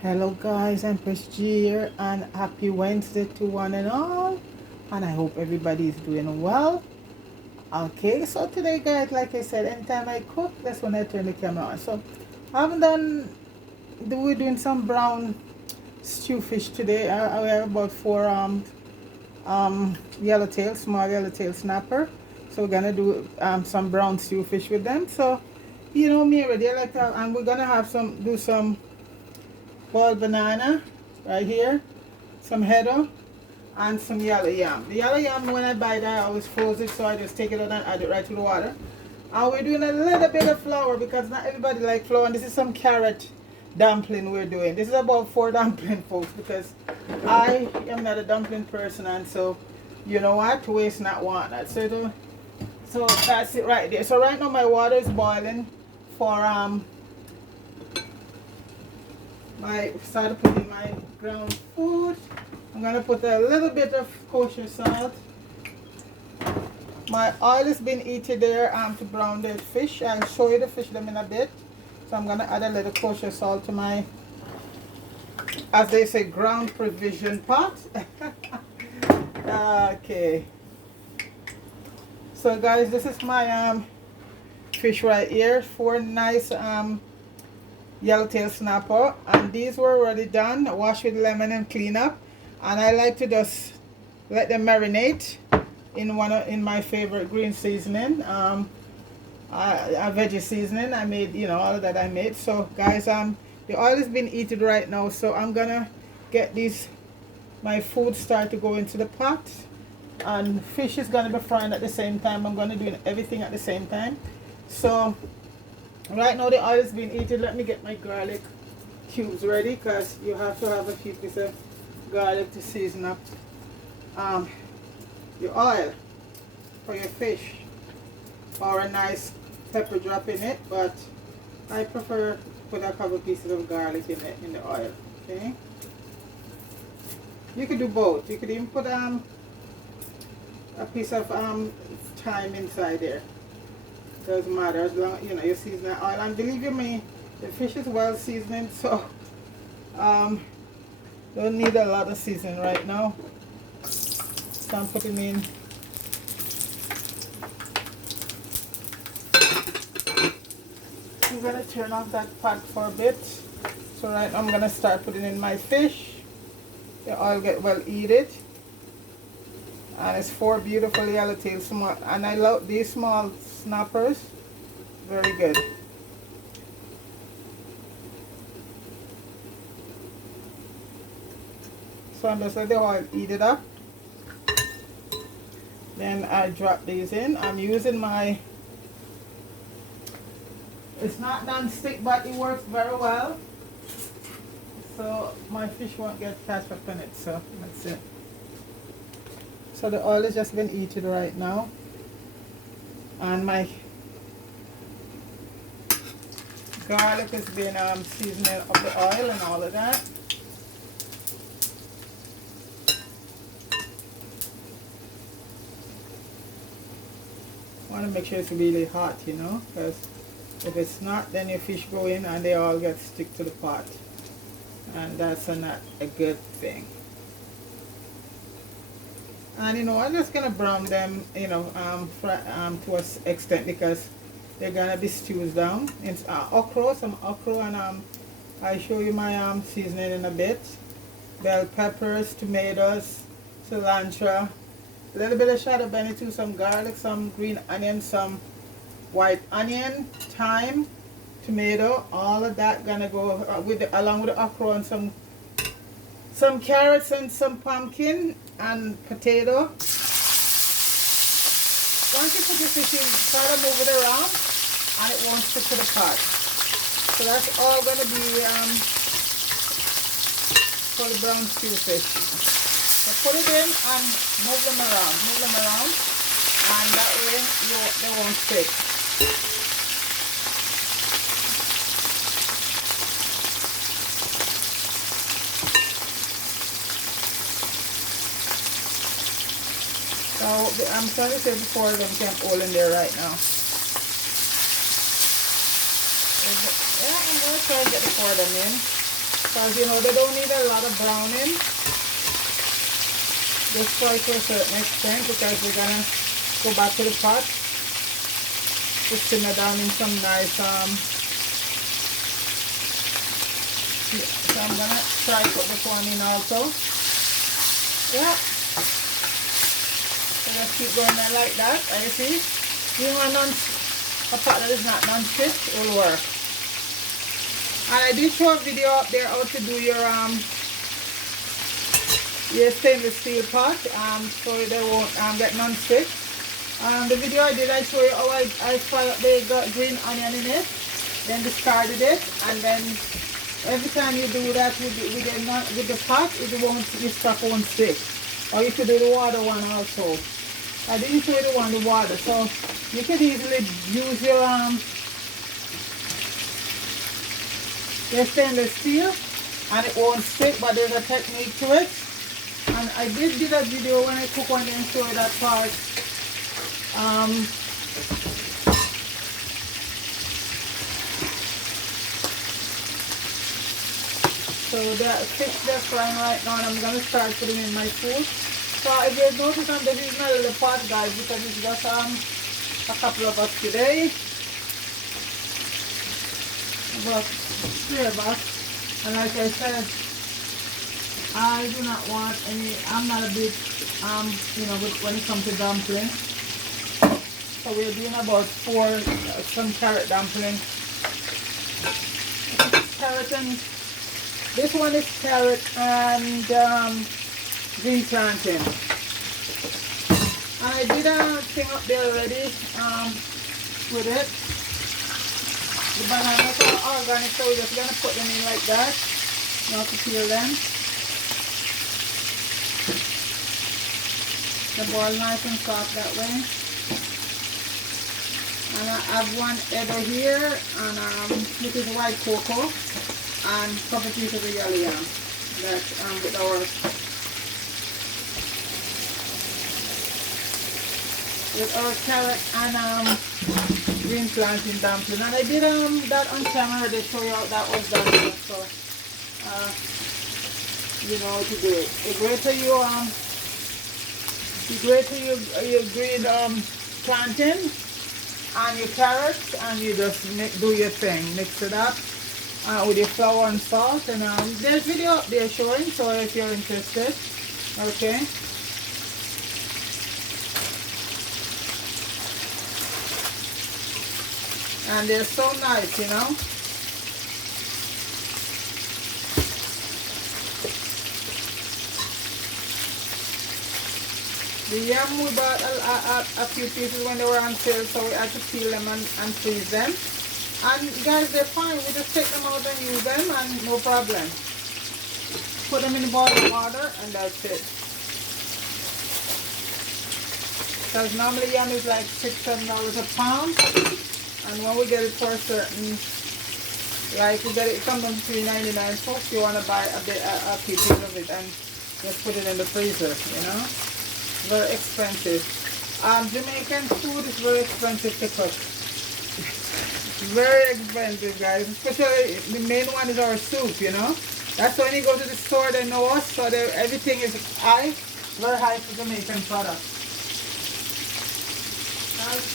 Hello guys, I'm Press G here and happy Wednesday to one and all, and I hope everybody is doing well. Okay, so today guys, like I said, anytime I cook, that's when I turn the camera on. So I haven't done, we're doing some brown stew fish today. I have about four yellowtail, small yellowtail snapper. So we're gonna do some brown stew fish with them. So you know me already, I like to have, and we're gonna have some boiled banana right here, some header, and some yellow yam. The yellow yam, when I buy that, I always froze it, so I just take it out and add it right to the water. And we're doing a little bit of flour because not everybody like flour. And this is some carrot dumpling we're doing. This is about 4 dumpling, folks, because I am not a dumpling person, and so you know what, to waste not want that. So that's it right there. So right now my water is boiling for my started putting my ground food. I'm gonna put a little bit of kosher salt. My oil has been heated there to brown the fish. I'll show you the fish them in a bit. So I'm gonna add a little kosher salt to my, as they say, ground provision pot. Okay. So guys, this is my fish right here. 4 nice yellowtail snapper, and these were already done, wash with lemon and clean up, and I like to just let them marinate in my favorite green seasoning, a veggie seasoning. I made, you know, all of that I made. So guys, the oil has been heated right now, so I'm gonna get my food start to go into the pot, and fish is gonna be frying at the same time. I'm gonna do everything at the same time. So right now the oil is being heated. Let me get my garlic cubes ready, because you have to have a few pieces of garlic to season up your oil for your fish, or a nice pepper drop in it, but I prefer to put a couple pieces of garlic in the oil. Okay, you could do both. You could even put a piece of thyme inside there. Doesn't matter, as long you know you season the oil. And believe you me, the fish is well seasoned, so don't need a lot of seasoning right now. So I'm putting in I'm gonna turn off that pot for a bit. So right now I'm gonna start putting in my fish. The oil get well heated. And it's 4 beautiful yellowtail small, and I love these small snappers. Very good. So I'm just let the oil heat it up. Then I drop these in. I'm using my, it's not non-stick, but it works very well. So my fish won't get catch up in it. So that's it. So the oil is just been heated right now, and my garlic has been seasoning up the oil and all of that. Want to make sure it's really hot, you know, because if it's not, then your fish go in and they all get stick to the pot, and that's not a good thing. And you know, I'm just gonna brown them, you know, to an extent, because they're gonna be stewed down. It's okra, some okra, and I show you my seasoning in a bit. Bell peppers, tomatoes, cilantro, a little bit of shadow benny too, some garlic, some green onion, some white onion, thyme, tomato. All of that gonna go along with the okra, and some carrots and some pumpkin and potato. Once you put your fish in, try to move it around and it won't stick to the pot. So that's all going to be for the brown stew fish. So put it in and move them around, and that way they won't stick. So I'm trying to say before them can all in there right now. Yeah, I'm going to try and get the 4 of them in. Because you know they don't need a lot of browning. Just fry to a certain extent because we're gonna go back to the pot to simmer down in some nice so I'm gonna try to put this one in also. Yeah. So just keep going there like that. And you see, even a pot that is not non-stick will work. And I did show a video up there how to do your stainless steel pot so they won't get non-stick. The video I did, I show you how I fried up the green onion in it, then discarded it, and then every time you do that with the pot, this stuff won't stick. Or you could do the water one also. I didn't show you the one, the water, so you could easily use your stainless steel and it won't stick, but there's a technique to it. And I did a video when I cook one and show you that part. So the fish they're frying right now, and I'm going to start putting in my food. So if you notice, I'm just using a little pot, guys, because it's just a couple of us today. But 3 of us. And like I said, I do not want any, I'm not a big, when it comes to dumplings. So we're doing about 4, some carrot dumplings. Carrot and, this one is carrot and green plantain. And I did a thing up there already with it. The bananas are organic, so we're just going to put them in like that. Not to peel them. The boil nice and soft that way. And I have one egg here, and this is white cocoa, and a couple pieces of yellow yam. That's with our carrot and green plantain dumpling. And I did that on camera to show you how that was done. So you know how to do it. The greater your green plantain and your carrots, and you just do your thing, mix it up with your flour and salt, and there's video up there showing, so if you're interested. Okay, and they're so nice, you know. The yam we bought a few pieces when they were on sale, so we had to peel them and freeze them. And guys, they're fine. We just take them out and use them, and no problem. Put them in the boiling water, and that's it. Because normally yam is like $6-7 a pound, and when we get it for a certain, like we get it, it comes on $3.99. So if you want to buy a few pieces of it and just put it in the freezer, you know. Very expensive. Jamaican food is very expensive to cook. Very expensive, guys. Especially the main one is our soup, you know. That's when you go to the store, they know us, so everything is high, very high for Jamaican products.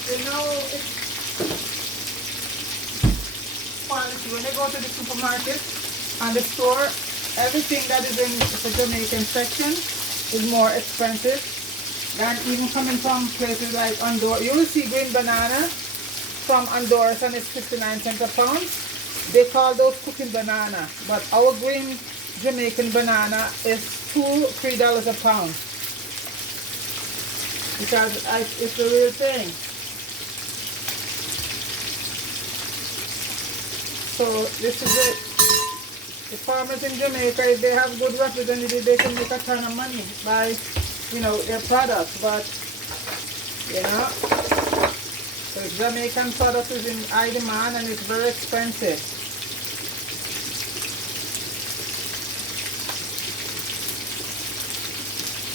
You know, it's quality. When they go to the supermarket and the store, everything that is in the Jamaican section is more expensive than even coming from places like Honduras. You will see green banana from Honduras and it's 59 cents a pound. They call those cooking banana, but our green Jamaican banana is $2-3 a pound because it's the real thing. So this is it. The farmers in Jamaica, if they have good representatives, they can make a ton of money by, you know, their products. But, you know, the Jamaican product is in high demand and it's very expensive.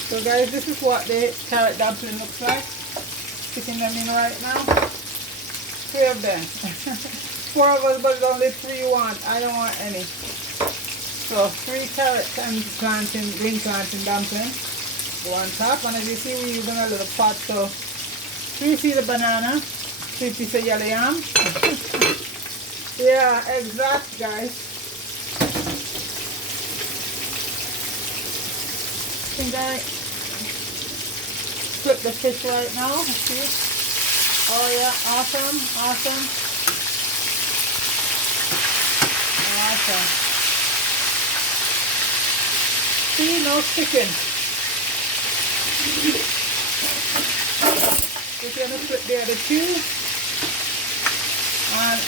So guys, this is what the carrot dumpling looks like. Sticking them in right now. 3 of them. 4 of us, but it's only 3 you want. I don't want any. So 3 carrots and plantain, green plantain dumpling go on top. And as you see, we're using a little pot. So 3 pieces of banana, 3 pieces of yellow yam. Yeah, exact, guys. I think I flip the fish right now. See? Oh yeah, awesome, awesome. Awesome. See, no sticking. Just gonna flip the other 2. And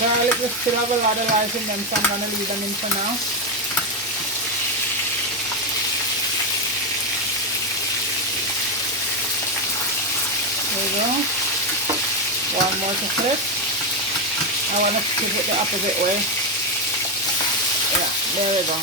garlic will still have a lot of life in them, so I'm gonna leave them in for now. There we go. One more to flip. I want to flip it the opposite way. Yeah, there we go.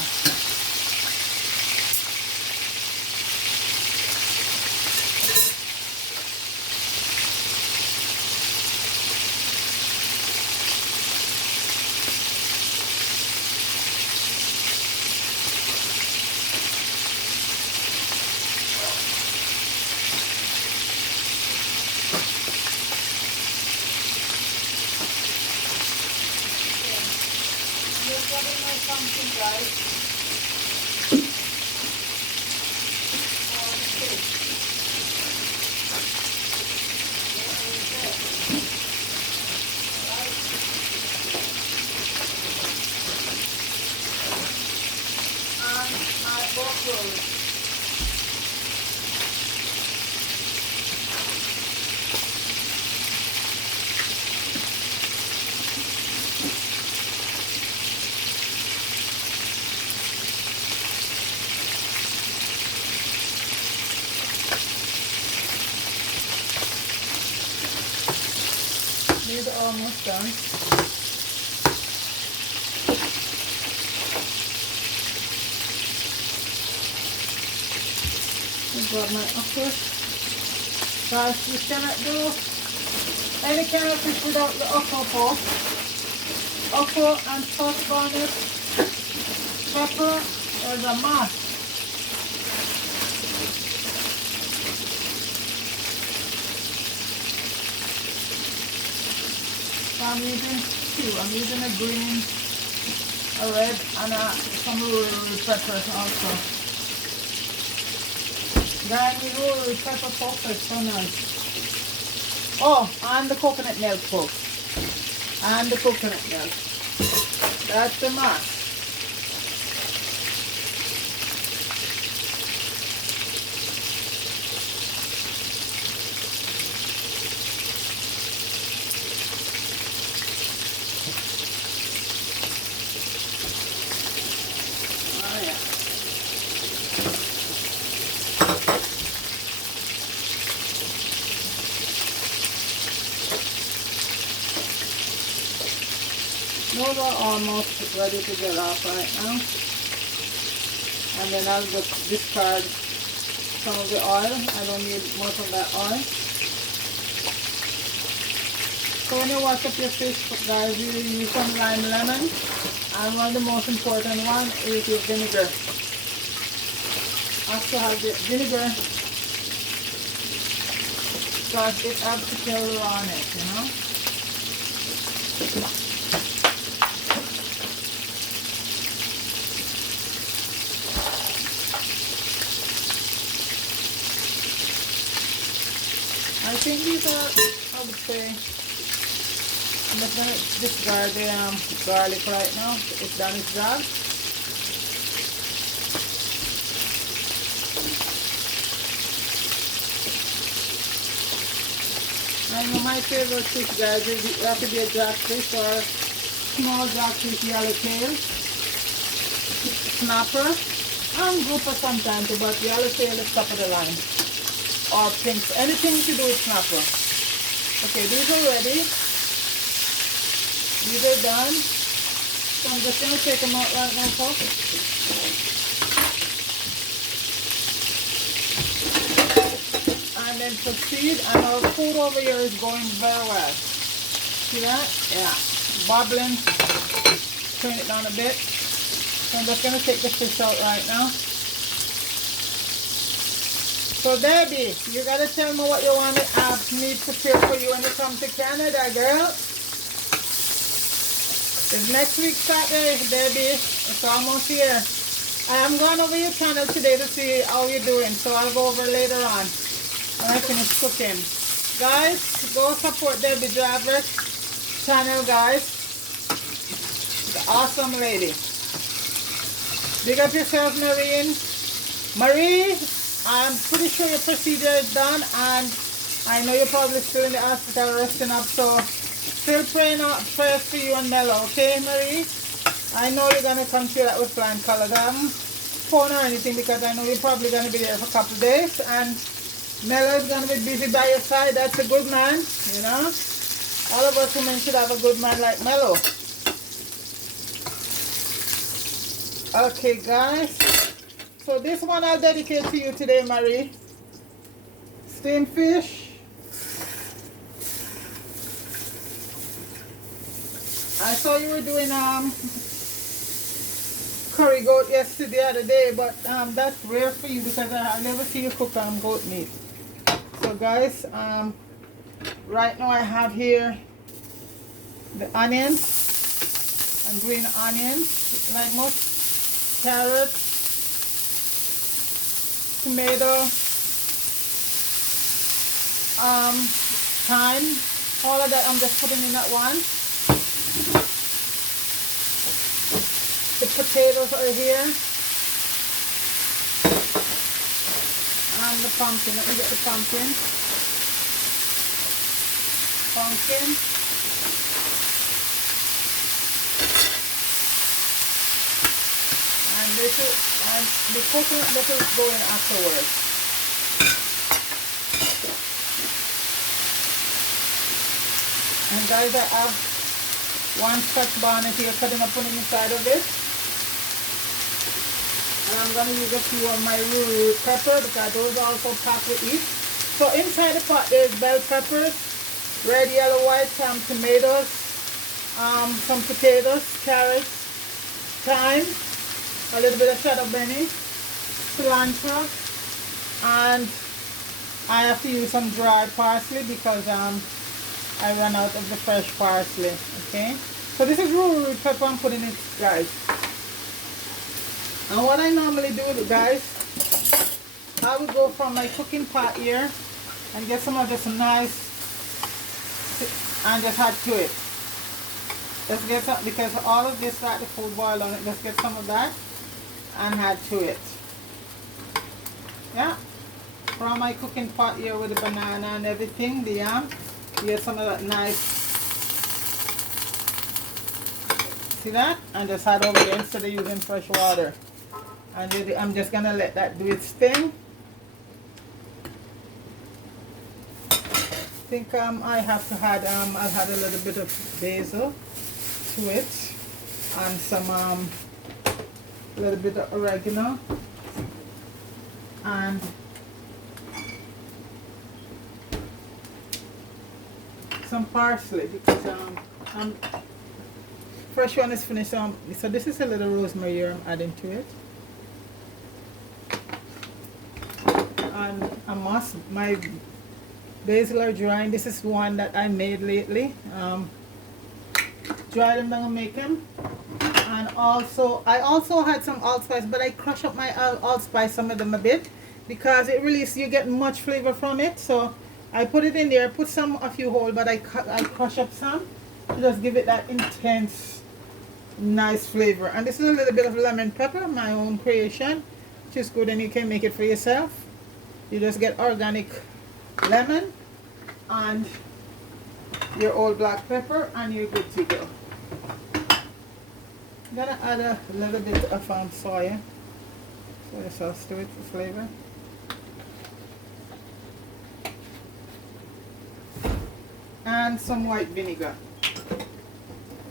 Something, guys. And my broccoli. These are almost done. I've got my okra. Guys, you cannot do any kind of fish without the okra pot. Okra and toast bonnet, pepper is a must. So I'm using 2. I'm using a green, a red, and some rural peppers also. Guys, the rural pepper pot is so nice. Oh, and the coconut milk, folks. And the coconut milk. That's the must. Those are almost ready to get off right now. And then I'll just discard some of the oil. I don't need most of that oil. So when you wash up your fish, guys, you use some lime lemon. And one of the most important one is your vinegar. Have to have the vinegar because it helps to kill the rawness, you know. I think these are, I would say, I'm just going to discard the garlic right now. It's done its job. I know my favorite fish, guys, is it have to be a jackfish or small jackfish yellowtail, snapper, and grouper sometimes, but yellowtail is top of the line. Or pink, anything to do with snapper. Okay, these are ready. These are done. So I'm just going to take them out right now, folks. And then going to proceed, and our food over here is going very well. See that? Yeah. Bubbling. Turn it down a bit. So I'm just going to take the fish out right now. So Debbie, you got to tell me what you want me to prepare for you when you come to Canada, girl. It's next week Saturday, Debbie. It's almost here. I am going over your channel today to see how you're doing, so I'll go over later on when I finish cooking. Guys, go support Debbie Driver's channel, guys. The awesome lady. Big up yourself, Marie, I'm pretty sure your procedure is done, and I know you're probably still in the hospital resting up, so still praying out prayers for you and Mello, okay, Marie? I know you're going to come through that with flying colors. I haven't phone or anything because I know you're probably going to be there for a couple of days, and Mello is going to be busy by your side. That's a good man, you know. All of us women should have a good man like Mello. Okay, guys. So this one I'll dedicate to you today, Marie. Steamed fish. I saw you were doing curry goat yesterday, the other day, but that's rare for you because I never see you cook goat meat. So guys, right now I have here the onions and green onions, like most, carrots, tomato, thyme, all of that I'm just putting in at once. The potatoes are here, and the pumpkin. Let me get the pumpkin. And this is, and the coconut that is going afterwards. And guys, I have one scotch bonnet here, cutting up on the inside of it. And I'm going to use a few of my root pepper because those are also packed with it. So inside the pot there's bell peppers, red, yellow, white, some tomatoes, some potatoes, carrots, thyme, a little bit of shadow benny, cilantro, and I have to use some dry parsley because I ran out of the fresh parsley. Okay, so this is root pepper I'm putting it, guys. And what I normally do, guys, I would go from my cooking pot here and get some of this nice and just add to it. Let's get some, because all of this like the food boil on it, let's get some of that and add to it. Yeah, from my cooking pot here with the banana and everything, the yam, get some of that nice, see that? And just add over there instead of using fresh water. And I'm just gonna let that do its thing. I think I have to add I'll add a little bit of basil to it, and some a little bit of oregano, and some parsley because fresh one is finished. So this is a little rosemary here I'm adding to it. And I must, my basil are drying. This is one that I made lately. Dry them down and make them. And also, I also had some allspice, but I crush up my allspice, some of them a bit, because it really, you get much flavor from it. So I put it in there, put some a few whole, but I crush up some to just give it that intense, nice flavor. And this is a little bit of lemon pepper, my own creation, which is good, and you can make it for yourself. You just get organic lemon and your old black pepper, and you're good to go. I'm gonna add a little bit of soy sauce to it for flavor. And some white vinegar.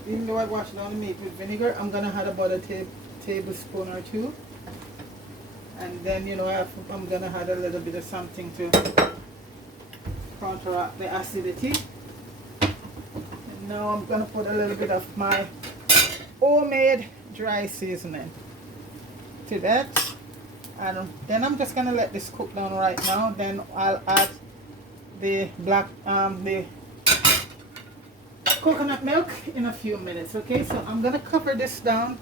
Even though I washed down the meat with vinegar, I'm gonna add about a tablespoon or two. And then, you know, I'm gonna add a little bit of something to counteract the acidity. And now I'm gonna put a little bit of my homemade dry seasoning to that, and then I'm just gonna let this cook down right now. Then I'll add the the coconut milk in a few minutes. Okay, so I'm gonna cover this down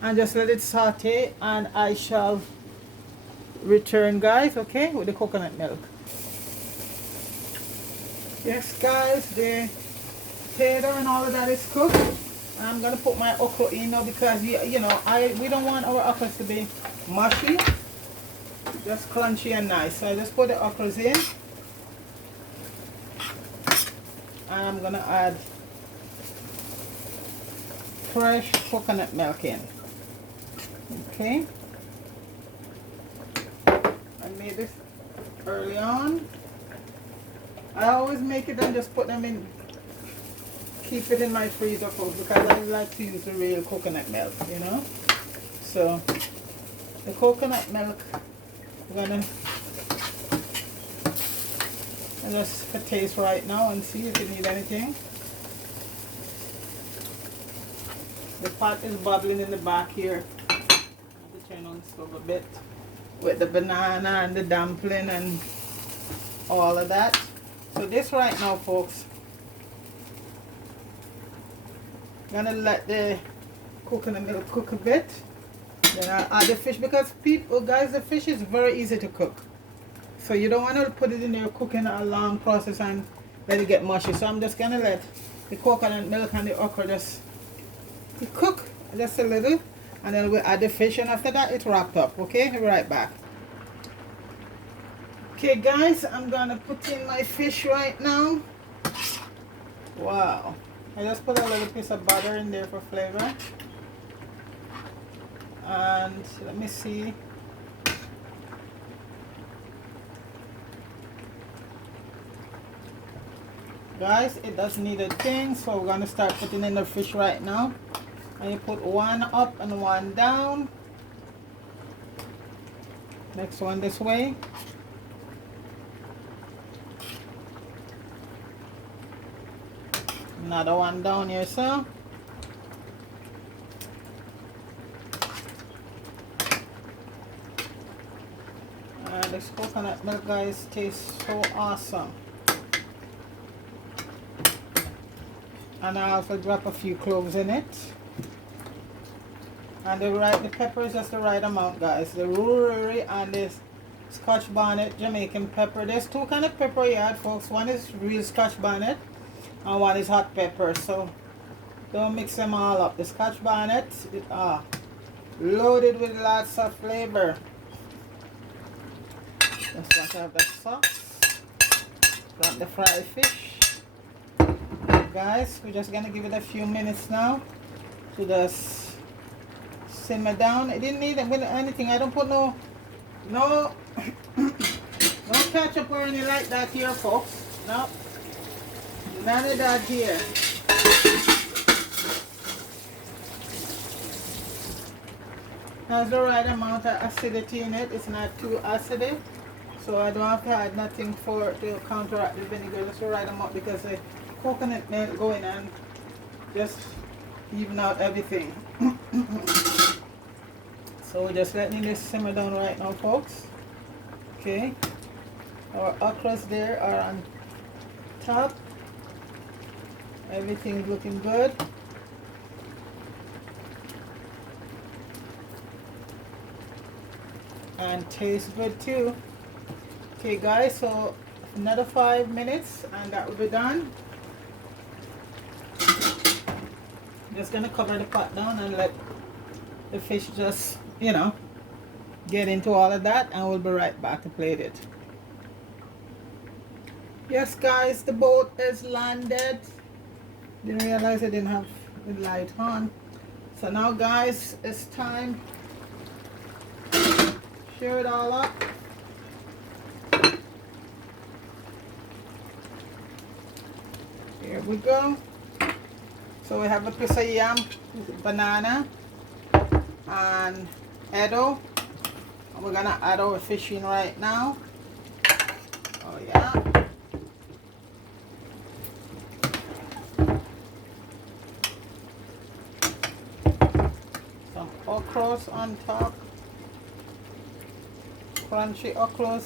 and just let it saute, and I shall return, guys, okay, with the coconut milk. Yes, guys, the potato and all of that is cooked. I'm gonna put my okra in now because you know we don't want our okras to be mushy, just crunchy and nice. So I just put the okras in, and I'm gonna add fresh coconut milk in. Okay, I made this early on. I always make it and just put them in, keep it in my freezer folks, because I like to use the real coconut milk, you know. So the coconut milk, I'm gonna just taste right now and see if you need anything. The pot is bubbling in the back here. I have to turn on the stove a bit with the banana and the dumpling and all of that. So this right now, folks, I'm gonna let the coconut milk cook a bit. Then I'll add the fish, because people, guys, the fish is very easy to cook. So you don't want to put it in there cooking a long process and let it get mushy. So I'm just gonna let the coconut milk and the okra just cook just a little, and then we'll add the fish, and after that it's wrapped up. Okay, we'll be right back. Okay, guys, I'm gonna put in my fish right now. Wow, I just put a little piece of butter in there for flavor. And let me see. Guys, it doesn't need a thing, so we're gonna start putting in the fish right now. And you put one up and one down. Next one this way. Another one down here, so. This coconut milk, guys, tastes so awesome. And I also drop a few cloves in it. And the pepper is just the right amount, guys. The rosemary and this Scotch bonnet Jamaican pepper. There's two kind of pepper you add, folks. One is real Scotch bonnet and one is hot pepper. So don't mix them all up. The Scotch bonnet is loaded with lots of flavor. Just want to have the sauce. Got the fried fish. Guys, we're just gonna give it a few minutes now to just simmer down. It didn't need anything. I don't put no no ketchup or anything like that here, folks. No, none of that here. Has the right amount of acidity in it. It's not too acidic, so I don't have to add nothing to counteract the vinegar. Just the right amount, because the coconut milk go in and just even out everything. So we're just letting this simmer down right now, folks. Okay, our okras there are on top. Everything's looking good. And tastes good too. Okay, guys, so another 5 minutes and that will be done. Just gonna cover the pot down and let the fish just, you know, get into all of that, and we'll be right back to plate it. Yes, guys, the boat is landed. Didn't realize I didn't have the light on. So now, guys, it's time. Share it all up. Here we go. So we have a piece of yam, banana, and Edo. And we're gonna add our fish in right now. Oh yeah. okras on top. Crunchy okras.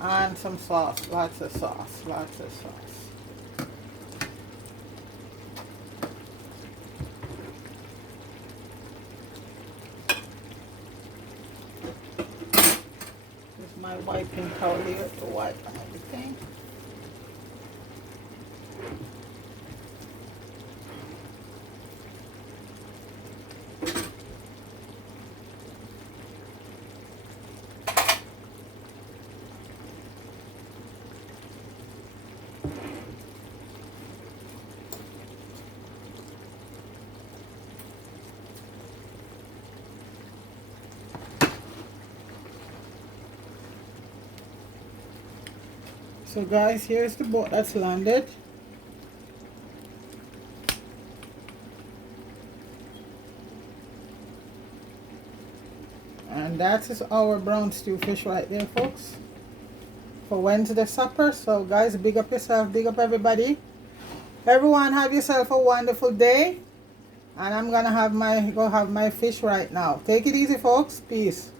And some sauce. Lots of sauce. Lots of sauce. Here's my wiping towel here to wipe and everything. So guys, here's the boat that's landed. And that is our brown stew fish right there, folks, for Wednesday supper. So guys, big up yourself, big up everybody. Everyone have yourself a wonderful day. And I'm gonna have my fish right now. Take it easy, folks. Peace.